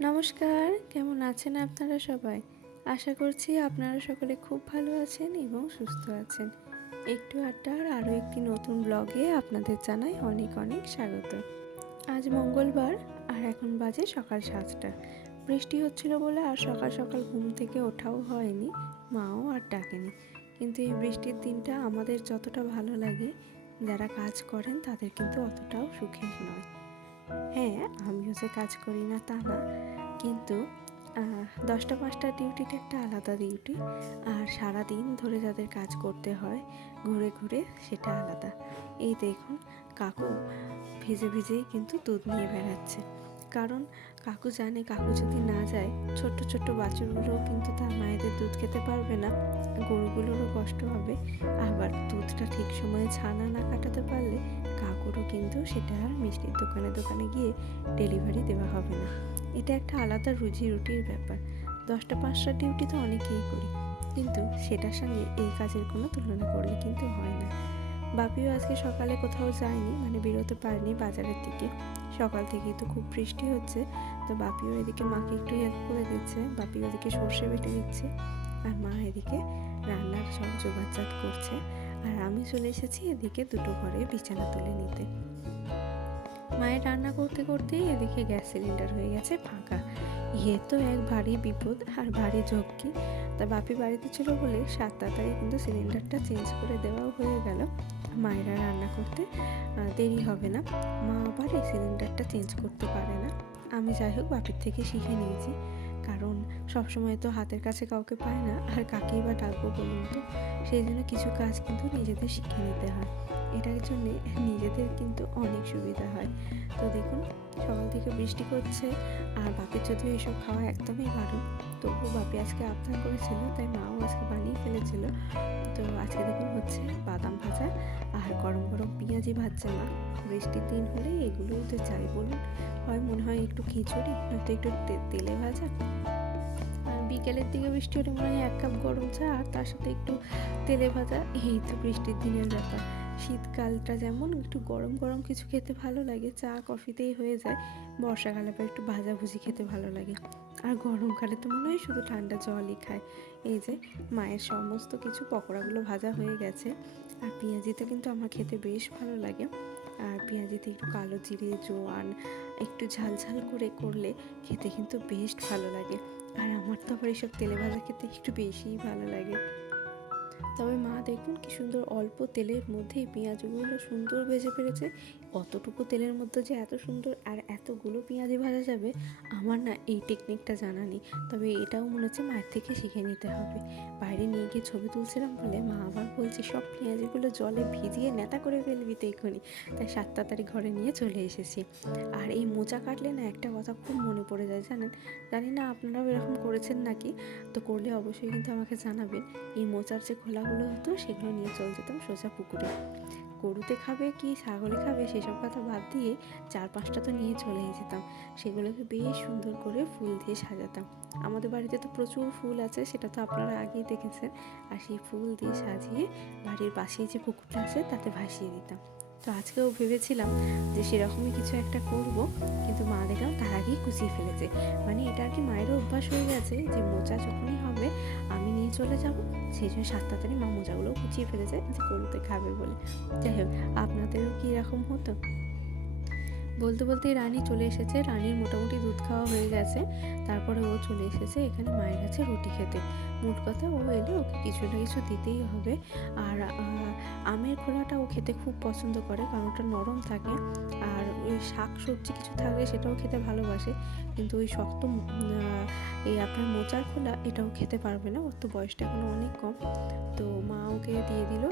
নমস্কার, কেমন আছেন আপনারা সবাই? আশা করছি আপনারা সকলে খুব ভালো আছেন এবং সুস্থ আছেন। একটু আড্ডার আরও একটি নতুন ব্লগে আপনাদের জানাই অনেক অনেক স্বাগত। আজ মঙ্গলবার আর এখন বাজে সকাল সাতটা। বৃষ্টি হচ্ছিল বলে আর সকাল সকাল ঘুম থেকে ওঠাও হয়নি, মাও আর ডাকেনি। কিন্তু এই বৃষ্টির দিনটা আমাদের যতটা ভালো লাগে, যারা কাজ করেন তাদের কিন্তু অতটাও সুখের নয়। হ্যাঁ আমিও যে কাজ করি না তা না। কিন্তু দশটা, পাঁচটা ডিউটিটা একটা আলাদা ডিউটি। আর সারা দিন ধরে যাদের কাজ করতে হয়, ঘুরে ঘুরে সেটা আলাদা। এই দেখুন, কাকু ভিজে, ভিজেই কিন্তু দুধ নিয়ে বেড়াচ্ছে। কারণ কাকু জানে কাকু যদি না যায়, ছোট্ট ছোট্ট বাছুরগুলোও কিন্তু তার মায়েদের দুধ খেতে পারবে না। গরুগুলোরও কষ্ট হবে। আবার দুধটা ঠিক সময়ে ছানা না কাটাতে পারলে কাকুরও কিন্তু সেটা আর মিষ্টির দোকানে দোকানে গিয়ে ডেলিভারি দেওয়া হবে না। এটা একটা আলাদা রুজি রুটির ব্যাপার। দশটা পাঁচটা ডিউটি তো অনেকেই করি। কিন্তু সেটার সঙ্গে এই কাজের কোনো তুলনা করলে কিন্তু হয় না। বাপিও আজকে সকালে কোথাও যায়নি মানে বেরোতে পারেনি বাজারের দিকে। সকাল থেকেই তো খুব বৃষ্টি হচ্ছে, তো বাপিও এদিকে মাকে একটু হেল্প করে দিচ্ছে, বাপি ওদিকে সর্ষে বেটে দিচ্ছে আর মা এদিকে রান্নার সব জোগাড়জাত করছে, আর আমি চলে এসেছি এদিকে দুটো ঘরে বিছানা তুলে নিতে। মায়ের রান্না করতে করতেই এদিকে গ্যাস সিলিন্ডার হয়ে গেছে ফাঁকা। ইয়ে তো এক ভারী বিপদ আর ভারী ঝক্কি। তা বাপি বাড়িতে ছিল বলে সাত তাড়াতাড়ি কিন্তু সিলিন্ডারটা চেঞ্জ করে দেওয়াও হয়ে গেল। মায়েরা রান্না করতে দেরি হবে না। মা আবার এই সিলিন্ডারটা চেঞ্জ করতে পারে না। আমি যাই হোক বাপির থেকে শিখে নিয়েছি। কারণ সবসময় তো হাতের কাছে কাউকে পায় না। আর কাকেই বা ডাকবো বলুন তো? সেই জন্য কিছু কাজ কিন্তু নিজেদের শিখে নিতে হয়। এটার জন্যে নিজেদের কিন্তু অনেক সুবিধা হয়। তো দেখুন, সকাল থেকে বৃষ্টি করছে আর বাপের যদিও এসব খাওয়া একদমই বারণ, তবুও বাপি আজকে আবদার করেছিল, তাই মাও আজকে বানিয়ে ফেলেছিল। তো আজকে দেখুন হচ্ছে বাদাম ভাজা আর গরম গরম পেঁয়াজি ভাজছে মা। বৃষ্টির দিন হলে এগুলোই তো চাই বলুন, হয় মনে হয় একটু খিচুড়ি, নয়তো একটু তেলে ভাজা। আর বিকেলের দিকে বৃষ্টি হলে মনে হয় এক কাপ গরম চা, আর তার সাথে একটু তেলে ভাজা, এই তো বৃষ্টির দিনের ব্যাপার। শীতকালটা যেমন একটু গরম গরম কিছু খেতে ভালো লাগে, চা, কফিতেই হয়ে যায়। বর্ষাকালে আবার একটু ভাজাভুজি খেতে ভালো লাগে। আর গরমকালে তো মনে হয় শুধু ঠান্ডা জলই খায়। এই যে মায়ের সমস্ত কিছু পকোড়াগুলো ভাজা হয়ে গেছে। আর পেঁয়াজিতে কিন্তু আমার খেতে বেশ ভালো লাগে। আর পেঁয়াজিতে একটু কালো জিরে, জোয়ান, একটু ঝাল ঝাল করে করলে খেতে কিন্তু বেশ ভালো লাগে। আর আমার তো আবার এইসব তেলে ভাজা খেতে একটু বেশিই ভালো লাগে। তবে মা দেখুন কি সুন্দর অল্প তেলের মধ্যেই পেঁয়াজগুলো সুন্দর ভেজে ফেলেছে। অতটুকু তেলের মধ্যে যে এত সুন্দর আর এতগুলো পেঁয়াজি ভাজা যাবে, আমার না এই টেকনিকটা জানা নেই। তবে এটাও মনে হচ্ছে মায়ের থেকে শিখে নিতে হবে। বাইরে নিয়ে গিয়ে ছবি তুলছিলাম বলে মা আবার বলছে, সব পেঁয়াজিগুলো জলে ভিজিয়ে নেতা করে ফেলবি তো এক্ষুনি। তাই সাত তাড়াতাড়ি ঘরে নিয়ে চলে এসেছি। আর এই মোচা কাটলে না একটা কথা খুব মনে পড়ে যায়, জানেন? জানি না আপনারাও এরকম করেছেন নাকি? তো করলে অবশ্যই কিন্তু আমাকে জানাবেন। এই মোচার যে খোলাগুলো হতো, সেগুলো নিয়ে চলে যেতাম সোজা পুকুরে। গরুতে খাবে কি ছাগলে খাবে সেসব কথা বাদ দিয়ে চার পাঁচটা তো নিয়ে চলে যেতাম। সেগুলোকে বেশ সুন্দর করে ফুল দিয়ে সাজাতাম। আমাদের বাড়িতে তো প্রচুর ফুল আছে, সেটা তো আপনারা আগেই দেখেছেন। আর সেই ফুল দিয়ে সাজিয়ে বাড়ির পাশেই যে পুকুরটা আছে, তাতে ভাসিয়ে দিতাম। তো আজকেও ভেবেছিলাম যে সেরকমই কিছু একটা করব, কিন্তু মা দেখলাম তার আগেই কুচিয়ে ফেলেছে। মানে এটা আর কি মায়েরও অভ্যাস হয়ে গেছে যে মোচা যখনই হবে আমি নিয়ে চলে যাব, সেই জন্য সাত তাড়াতাড়ি মা মোজাগুলো কুচিয়ে ফেলেছে যে গরুতে খাবে বলে। যাই হোক, আপনাদেরও কি এরকম হতো? বলতে বলতেই রানী চলে এসেছে। রানীর মোটামুটি দুধ খাওয়া হয়ে গেছে। তারপরে ও চলে এসেছে এখানে মায়ের কাছে রুটি খেতে। মোট কথা ও এলে ওকে কিছু না কিছু দিতেই হবে। আর আমের খোলাটা ও খেতে খুব পছন্দ করে কারণ ওটা নরম থাকে। আর ওই শাক সবজি কিছু থাকলে সেটাও খেতে ভালোবাসে। কিন্তু ওই শক্ত এই আপনার মোচার খোলা এটাও খেতে পারবে না। ওর তো বয়সটা এখনও অনেক কম। তো মা ওকে দিয়ে দিল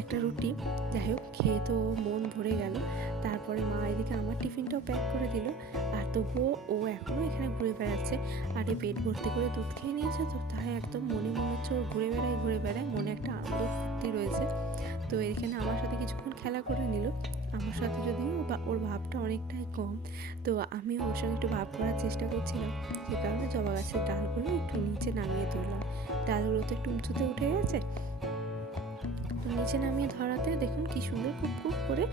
একটা রুটি। যাই হোক, খেয়ে তো মন ভরে গেল। তারপরে মা এদিকে আমার টিফিনটাও প্যাক করে দিল। আর তবুও ও এখনও এখানে ঘুরে বেড়াচ্ছে। আর এই পেট ভর্তি করে দুধ খেয়ে নিয়েছে তো তাই একদম মনে মনে হচ্ছে ওর ঘুরে বেড়ায় ঘুরে বেড়ায় মনে একটা আনন্দ ফুর্তি রয়েছে। তো এখানে আমার সাথে কিছুক্ষণ খেলা করে নিল। আমার সাথে যদিও বা- ওর ভাবটা অনেকটাই কম। তো আমি ওর সঙ্গে একটু ভাব করার চেষ্টা করছিলাম। সে কারণে জবা গাছের ডালগুলো একটু নিচে নামিয়ে তুললাম ডালগুলো তো একটু উঁচুতে উঠে গেছে। নিচে নামিয়ে ধরাতে দেখুন কি সুন্দর কুপ কুপ করে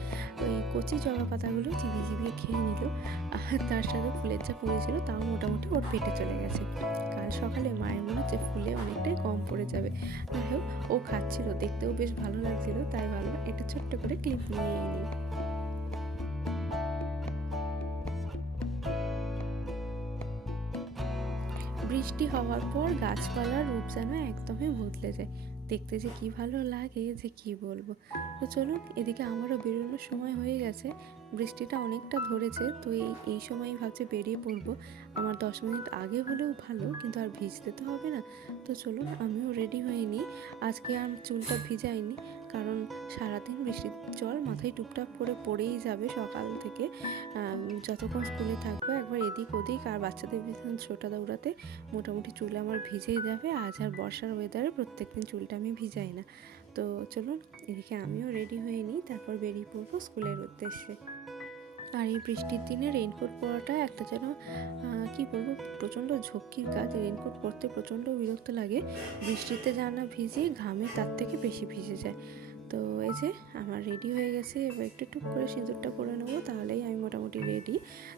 ওই কচি জবা পাতাগুলো চিবিয়ে চিবিয়ে খেয়ে নিল। আর তার সাথে ফুলের যা পড়েছিল তাও মোটামুটি ওর পেটে চলে গেছে। কাল সকালে মায়ের মনে হচ্ছে ফুলে অনেকটাই কম পড়ে যাবে। যাই হোক, ও খাচ্ছিল, দেখতেও বেশ ভালো লাগছিল, তাই ভাবলাম এটা ছোট্ট করে ক্লিপ নিয়ে নিই। বৃষ্টি হওয়ার পর গাছপালার রূপ যেন একদমই বদলে যায়। দেখতে যে কি ভালো লাগে, যে কি বলব। তো চলুন, এদিকে আমারও বেরোনোর সময় হয়ে গেছে। বৃষ্টিটা অনেকটা ধরেছে, তো এই এই সময়ই ভাবছে বেরিয়ে পড়ব। আমার দশ মিনিট আগে হলেও ভালো, কিন্তু আর ভিজতে তো হবে না। তো চলুন, আমিও রেডি হয়ে নিই। আজকে আর চুলটা ভিজাইনি। কারণ সারাদিন বৃষ্টির জল মাথায় টুপটাপ করে পড়েই যাবে সকাল থেকে। যতক্ষণ স্কুলে থাকব একবার এদিক ওদিক আর বাচ্চাদের ভীষণ ছোটা দৌড়াতে মোটামুটি চুল আমার ভিজেই যাবে। আজ আর বর্ষার ওয়েদারে প্রত্যেক দিন চুলটা আমি ভিজাই না। তো চলুন এদিকে আমিও রেডি হয়ে নিই, তারপর বেরিয়ে পড়ব স্কুলের উদ্দেশ্যে। আর এই বৃষ্টির দিনে রেইনকোট পরাটা একটা যেন কি বলব, প্রচণ্ড ঝক্কির কাজ রেইনকোট পরতে প্রচণ্ড বিরক্ত লাগে। বৃষ্টিতে যা না ভিজে ঘামে তার থেকে বেশি ভিজে যায়। তো এই যে আমার রেডি হয়ে গেছে, এবার একটু টুক করে সিঁদুরটা করে নেব, তাহলেই আমি মোটামুটি রেডি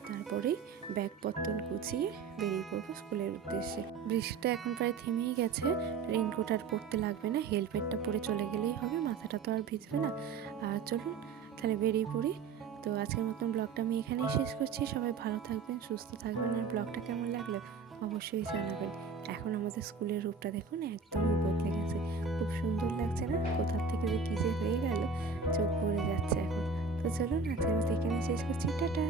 তারপরেই ব্যাগপত্র গুছিয়ে বেরিয়ে পড়ব স্কুলের উদ্দেশ্যে। বৃষ্টিটা এখন প্রায় থেমেই গেছে রেইনকোট আর পরতে লাগবে না হেলমেটটা পরে চলে গেলেই হবে, মাথাটা তো আর ভিজবে না। আর চলুন, তাহলে বেরিয়ে পড়ি। তো আজকের মতন ব্লগটা আমি এখানেই শেষ করছি। সবাই ভালো থাকবেন, সুস্থ থাকবেন আর ব্লগটা কেমন লাগল অবশ্যই জানাবেন। এখন আমাদের স্কুলের রূপটা দেখুন একদমই বদলে গেছে খুব সুন্দর লাগছে না? কোথার থেকে যে কী যে হয়ে গেল, চোখ ভরে যাচ্ছে এখন। তো চলুন, আজকের মতো এখানে শেষ করছি। টাটা!